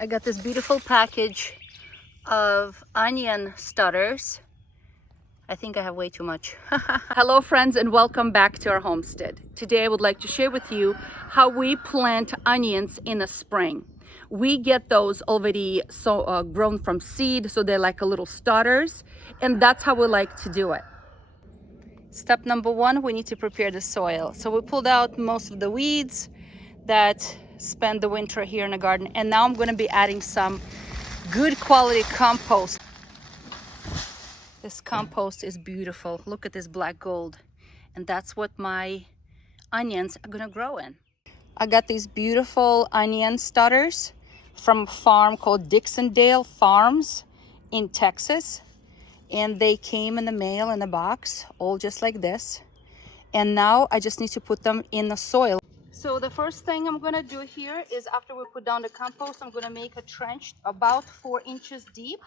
I got this beautiful package of onion starters. I think I have way too much. Hello friends, and welcome back to our homestead. Today I would like to share with you how we plant onions in the spring. We get those already grown from seed, so they're like a little starters, and that's how we like to do it. Step number one, we need to prepare the soil. So we pulled out most of the weeds that spent the winter here in the garden, and now I'm going to be adding some good quality compost. This compost is beautiful. Look at this black gold, and that's what my onions are going to grow in. I got these beautiful onion starters from a farm called Dixondale Farms in Texas, and they came in the mail in a box, all just like this. And now I just need to put them in the soil. So the first thing I'm gonna do here is, after we put down the compost, I'm gonna make a trench about 4 inches deep.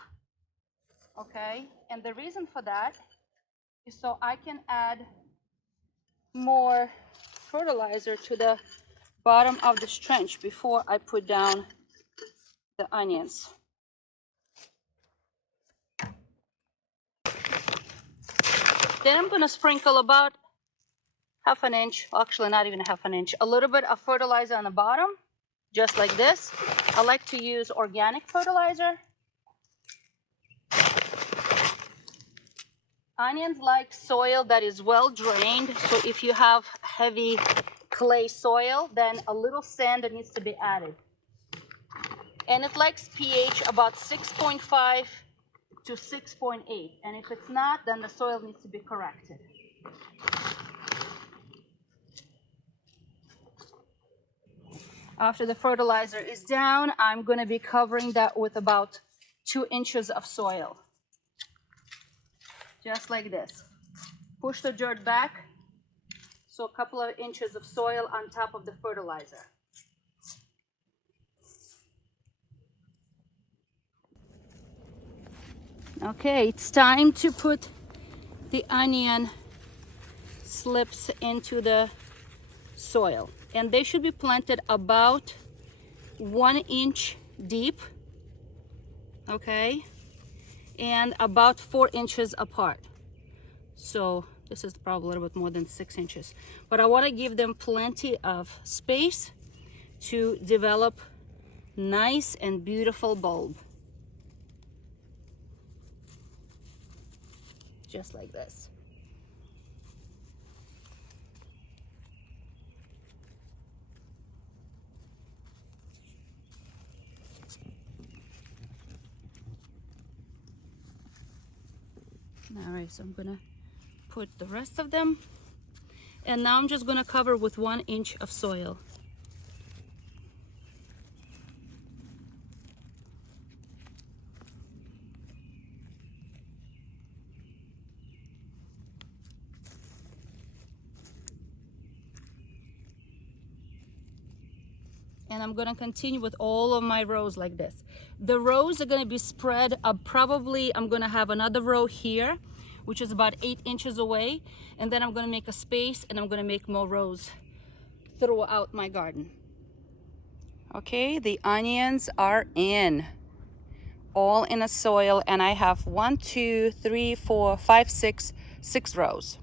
Okay, and the reason for that is so I can add more fertilizer to the bottom of this trench before I put down the onions. Then I'm gonna sprinkle about half an inch, actually not even half an inch, a little bit of fertilizer on the bottom, just like this. I like to use organic fertilizer. Onions like soil that is well drained, so if you have heavy clay soil, then a little sand needs to be added. And it likes pH about 6.5 to 6.8, and if it's not, then the soil needs to be corrected. After the fertilizer is down, I'm going to be covering that with about 2 inches of soil. Just like this. Push the dirt back, so a couple of inches of soil on top of the fertilizer. Okay, it's time to put the onion slips into the soil. And they should be planted about 1 inch deep, okay, and about 4 inches apart. So this is probably a little bit more than 6 inches, but I want to give them plenty of space to develop nice and beautiful bulb, just like this. All right, so I'm gonna put the rest of them, and now I'm just gonna cover with 1 inch of soil. And I'm gonna continue with all of my rows like this. The rows are gonna be spread up. Probably I'm gonna have another row here, which is about 8 inches away. And then I'm gonna make a space, and I'm gonna make more rows throughout my garden. Okay, the onions are in, all in the soil, and I have 1, 2, 3, 4, 5, 6 rows.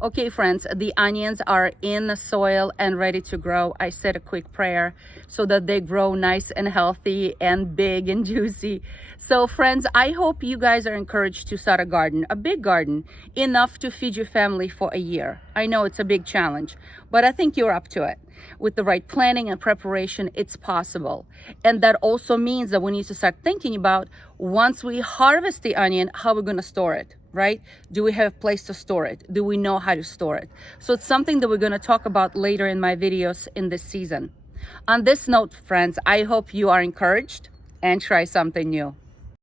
Okay friends, the onions are in the soil and ready to grow. I said a quick prayer so that they grow nice and healthy and big and juicy. So friends, I hope you guys are encouraged to start a garden, a big garden, enough to feed your family for a year. I know it's a big challenge, but I think you're up to it. With the right planning and preparation, it's possible. And that also means that we need to start thinking about, once we harvest the onion, how we're going to store it, right? Do we have a place to store it? Do we know how to store it? So it's something that we're going to talk about later in my videos in this season. On this note, friends, I hope you are encouraged and try something new.